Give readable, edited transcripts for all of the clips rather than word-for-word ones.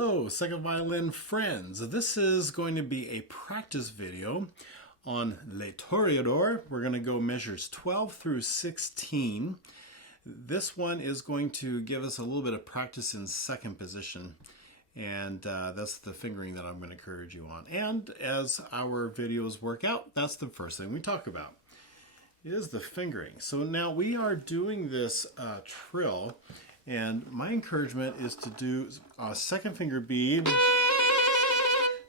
Hello, second violin friends. This is going to be a practice video on Les Toréadors. We're going to go measures 12 through 16. This one is going to give us a little bit of practice in second position, and that's the fingering that I'm going to encourage you on. And as our videos work out, that's the first thing we talk about, is the fingering. So now we are doing this trill, and my encouragement is to do second finger B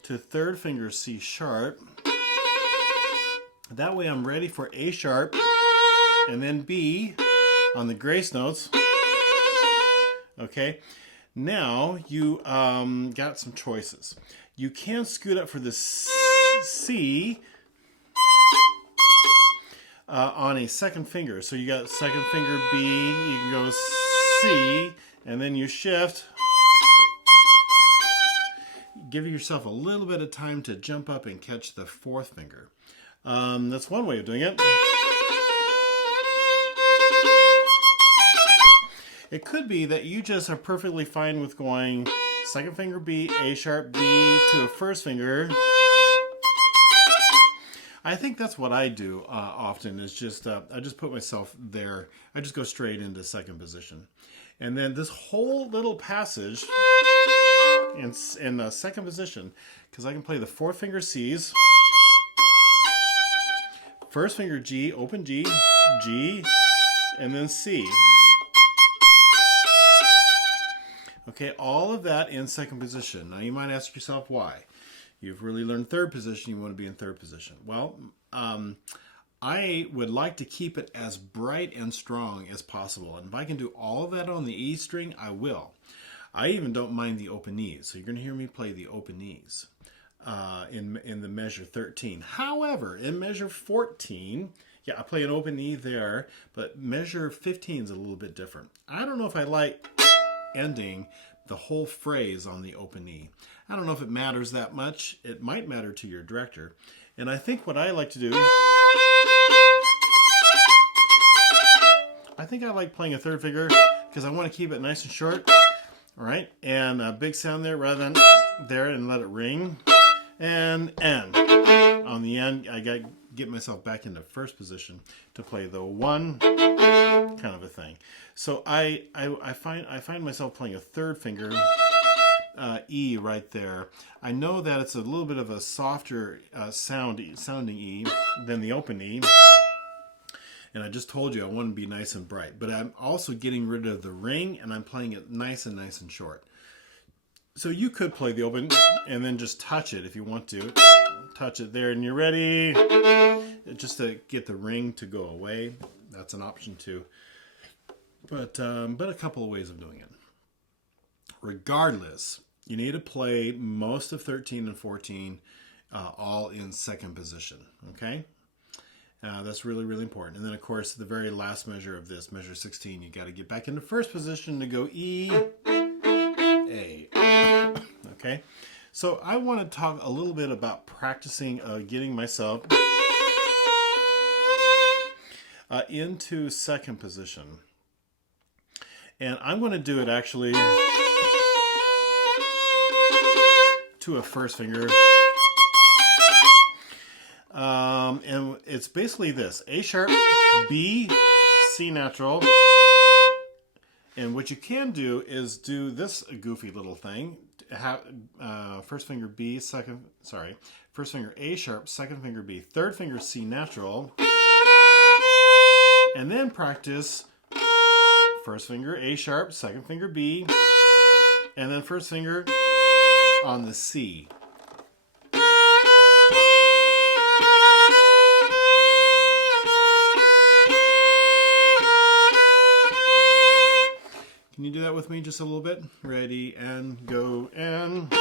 to third finger C sharp. That way I'm ready for A sharp and then B on the grace notes. Okay, now you got some choices. You can scoot up for the C on a second finger. So you got second finger B, you can go C, and then you shift. Give yourself a little bit of time to jump up and catch the fourth finger. That's one way of doing it. It could be that you just are perfectly fine with going second finger B, A sharp, B to a first finger. I think that's what I do often, is just I just put myself there. I just go straight into second position. And then this whole little passage in the second position, because I can play the fourth finger C's, first finger G, open G, G, and then C. Okay, all of that in second position. Now you might ask yourself why. You've really learned third position, you want to be in third position. Well, I would like to keep it as bright and strong as possible. And if I can do all of that on the E string, I will. I even don't mind the open E's. So you're going to hear me play the open E's in the measure 13. However, in measure 14, yeah, I play an open E there, but measure 15 is a little bit different. I don't know if I like ending the whole phrase on the open E. I don't know if it matters that much. It might matter to your director. And I think what I like to do, I think I like playing a third finger because I want to keep it nice and short. All right, and a big sound there rather than there, and let it ring. And end. On the end, I got to get myself back into first position to play the one kind of a thing. So I find myself playing a third finger E right there. I know that it's a little bit of a softer sounding E than the open E. And I just told you I want to be nice and bright. But I'm also getting rid of the ring, and I'm playing it nice and short. So you could play the open and then just touch it if you want to. Touch it there and you're ready. Just to get the ring to go away. That's an option too. But a couple of ways of doing it. Regardless, you need to play most of 13 and 14 all in second position. Okay? That's really, really important. And then, of course, the very last measure of this, measure 16, you got to get back into first position to go E, A. Okay? So I want to talk a little bit about practicing getting myself into second position. And I'm going to do it actually to a first finger. And it's basically this: A sharp, B, C natural. And what you can do is do this goofy little thing. First finger B, first finger A sharp, second finger B, third finger C natural. And then practice first finger A sharp, second finger B, and then first finger on the C. Can you do that with me just a little bit? Ready, and go, and...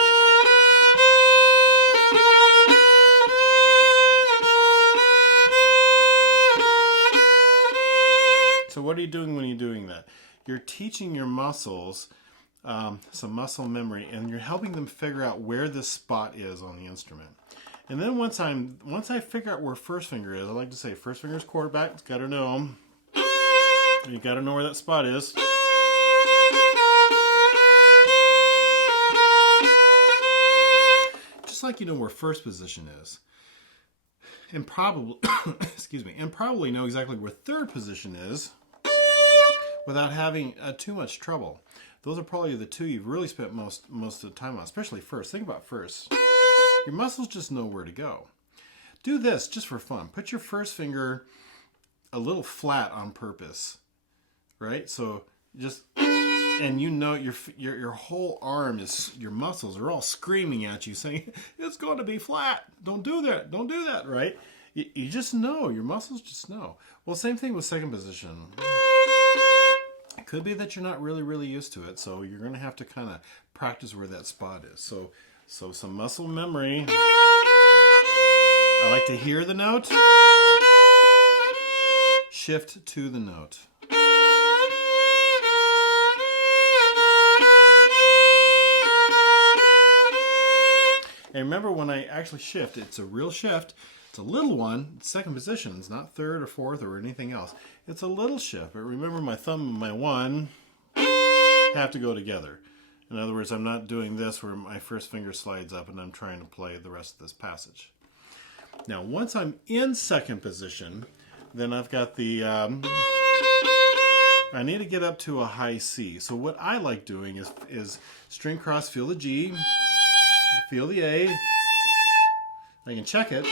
So what are you doing when you're doing that? You're teaching your muscles some muscle memory, and you're helping them figure out where this spot is on the instrument. And then once I figure out where first finger is, I like to say first finger's quarterback. It's got to know. You got to know where that spot is. like you know where first position is. And probably, excuse me, and probably know exactly where third position is without having too much trouble. Those are probably the two you've really spent most of the time on, especially first. Think about first. Your muscles just know where to go. Do this just for fun. Put your first finger a little flat on purpose, right? So just, and you know your whole arm is, your muscles are all screaming at you saying, it's going to be flat. Don't do that. Don't do that, right? You just know. Your muscles just know. Well, same thing with second position. It could be that you're not really used to it, so you're going to have to kind of practice where that spot is. So some muscle memory. I like to hear the note. Shift to the note. And remember, when I actually shift, it's a real shift. It's a little one. It's second position. It's not third or fourth or anything else. It's a little shift. But remember, my thumb and my one have to go together. In other words, I'm not doing this where my first finger slides up and I'm trying to play the rest of this passage. Now, once I'm in second position, then I've got the, I need to get up to a high C. So what I like doing is string cross, feel the G, feel the A. I can check it.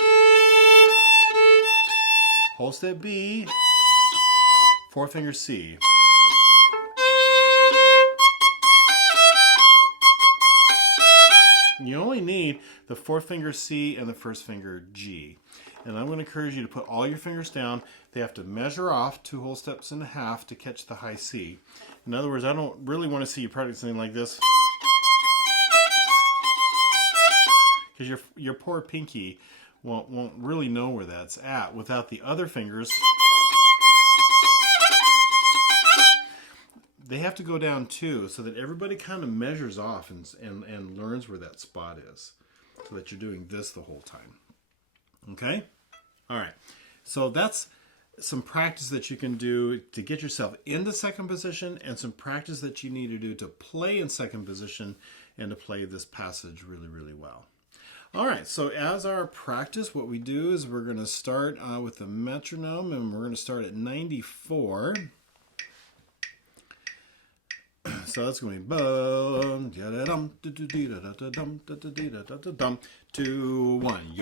Whole step B, four finger C. You only need the fourth finger C and the first finger G. And I'm going to encourage you to put all your fingers down. They have to measure off 2 whole steps and a half to catch the high C. In other words, I don't really want to see you practice something like this, because your poor pinky won't really know where that's at without the other fingers. They have to go down too, so that everybody kind of measures off and learns where that spot is, so that you're doing this the whole time. Okay? All right. So that's some practice that you can do to get yourself into second position, and some practice that you need to do to play in second position and to play this passage really well. All right, so as our practice, what we do is we're going to start with the metronome, and we're going to start at 94. So that's going to be bum, 2 1.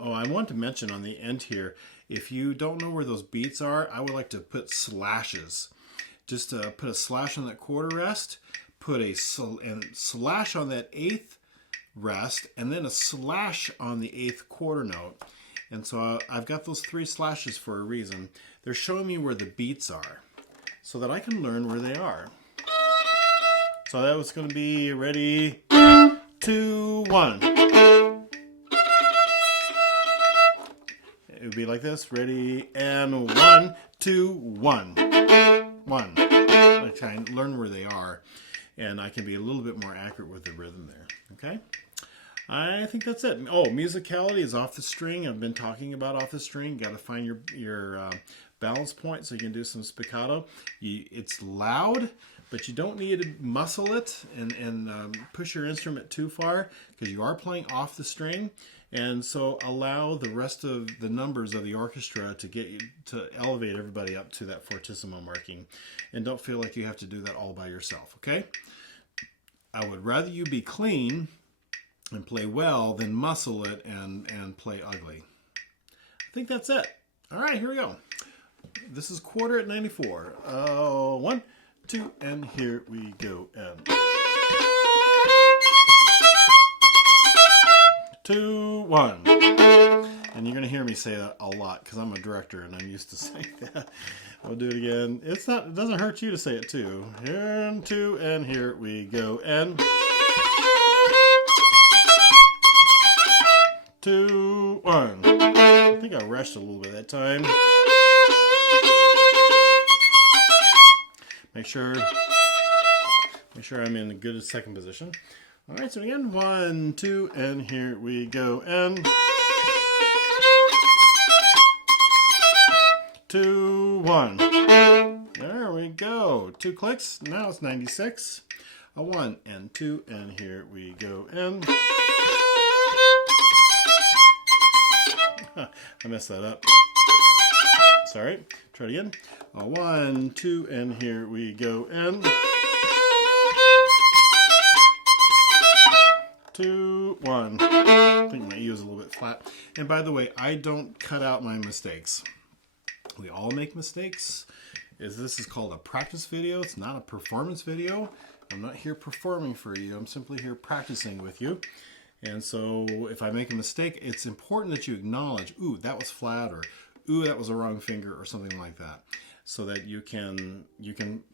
Oh, I want to mention on the end here, if you don't know where those beats are, I would like to put slashes. Just put a slash on that quarter rest, put a slash on that eighth rest, and then a slash on the eighth quarter note. And so I've got those 3 slashes for a reason. They're showing me where the beats are, so that I can learn where they are. So that was going to be ready, 2 1. It would be like this, ready, and 1 2 1 1. I try and learn where they are, and I can be a little bit more accurate with the rhythm there. Okay, I think that's it. Oh, musicality is off the string. I've been talking about off the string. Got to find your balance point so you can do some spiccato. It's loud, but you don't need to muscle it and push your instrument too far, because you are playing off the string. And so allow the rest of the numbers of the orchestra to get you to elevate everybody up to that fortissimo marking. And don't feel like you have to do that all by yourself, okay? I would rather you be clean and play well than muscle it and play ugly. I think that's it. All right, here we go. This is quarter at 94. 1 2, and here we go. And 2 1. And you're going to hear me say that a lot because I'm a director and I'm used to saying that. I'll do it again. It doesn't hurt you to say it too. Here and 2, and here we go. And 2 1. I think I rushed a little bit that time. Make sure I'm in a good second position. All right, so again, 1 2, and here we go. And 2 1. There we go. 2 clicks. Now it's 96. A 1 and 2, and here we go. And I messed that up. Sorry. Try it again. 1, 2, and here we go. And 2, 1. I think my E was a little bit flat. And by the way, I don't cut out my mistakes. We all make mistakes. This is called a practice video. It's not a performance video. I'm not here performing for you. I'm simply here practicing with you. And so if I make a mistake, it's important that you acknowledge, ooh, that was flat, or ooh, that was a wrong finger, or something like that, so that you can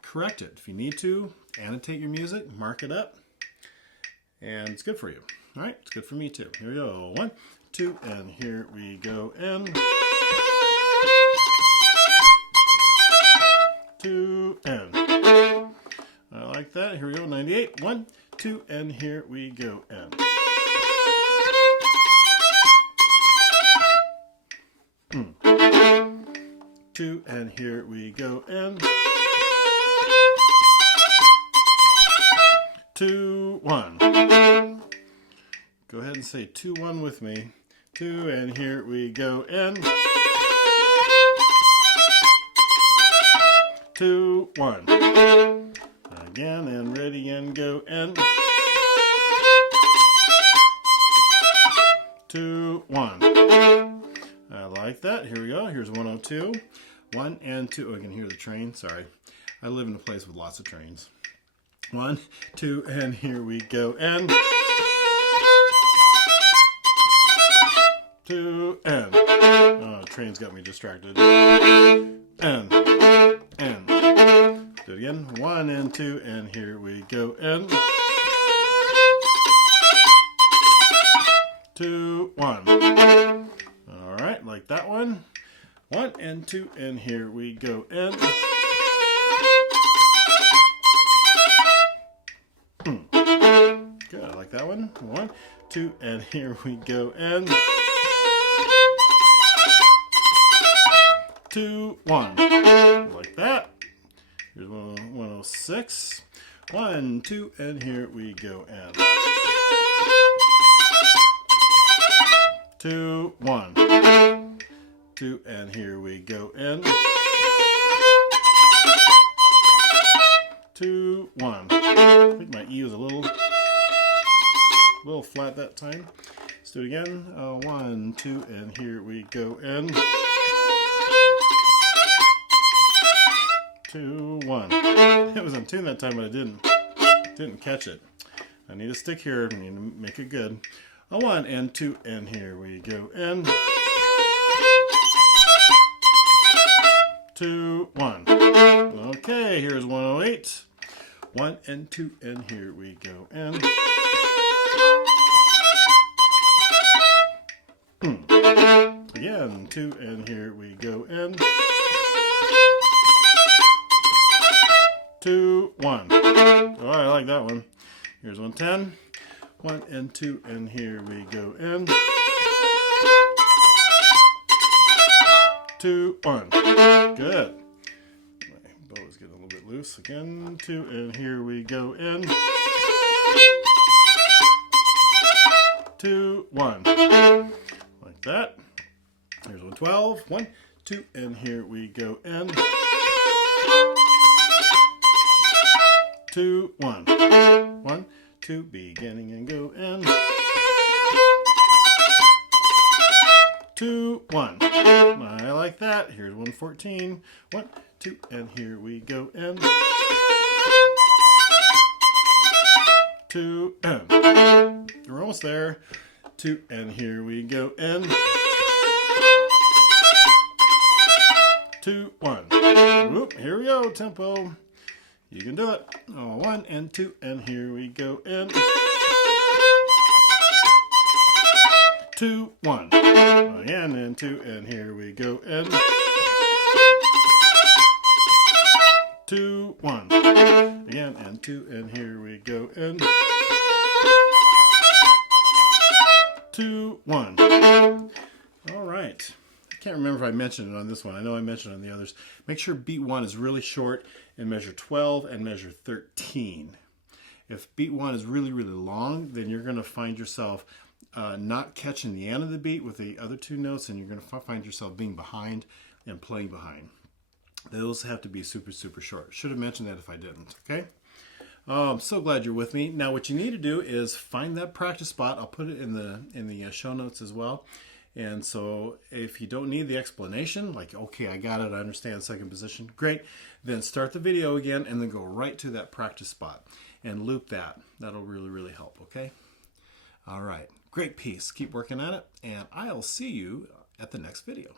correct it. If you need to, annotate your music, mark it up, and it's good for you. All right, it's good for me too. Here we go. 1, 2, and here we go. And 2, and I like that. Here we go. 98. 1, 2, and here we go. And 2, and here we go. And 2, 1. Go ahead and say 2, 1 with me. 2, and here we go. And 2, 1. Again, and ready, and go. And 2, 1. I like that. Here we go. Here's 102. 1 and 2. Oh, I can hear the train. Sorry. I live in a place with lots of trains. 1, 2, and here we go. And 2, and. Oh, train's got me distracted. And. Do it again. 1 and 2, and here we go. And 2, 1. All right, like that one. 1 and 2, and here we go. And good, I like that one. 1, 2, and here we go. And 2, 1. Like that. Here's 106. 1, 2, and here we go. And 2, 1. 2, and here we go. And 2, 1. I think my E was a little flat that time. Let's do it again. 1, 2, and here we go. And 2, 1. It was in tune that time, but I didn't catch it. I need a stick here. I need to make it good. 1 and 2, and here we go. And 2, 1. Okay, here's 108. 1 and 2, and here we go. And again, 2, and here we go. And 2, 1. Oh, I like that one. Here's 110. 1 and 2, and here we go. And 2, 1. Good. My bow is getting a little bit loose. Again, 2, and here we go. And 2, 1. Like that. Here's 112. 1, 2, and here we go. And 2, 1. 1, 2, beginning and go. And 2, 1. I like that. Here's 114. 1, 2, and here we go. And 2, and we're almost there. 2, and here we go. And 2, 1. Whoop, here we go. Tempo. You can do it. 1 and 2, and here we go. And 2, 1. Again, and 2, and here we go. And 2, 1. Again, and 2, and here we go. And 2, 1. All right. I can't remember if I mentioned it on this one. I know I mentioned it on the others. Make sure beat 1 is really short and measure 12 and measure 13. If beat 1 is really, really long, then you're going to find yourself not catching the end of the beat with the other two notes, and you're going to find yourself being behind and playing behind. Those have to be super, super short. Should have mentioned that if I didn't, okay? I'm so glad you're with me. Now, what you need to do is find that practice spot. I'll put it in the show notes as well. And so if you don't need the explanation, like, okay, I got it, I understand second position, great. Then start the video again and then go right to that practice spot and loop that. That'll really, really help, okay? All right, great piece. Keep working at it, and I'll see you at the next video.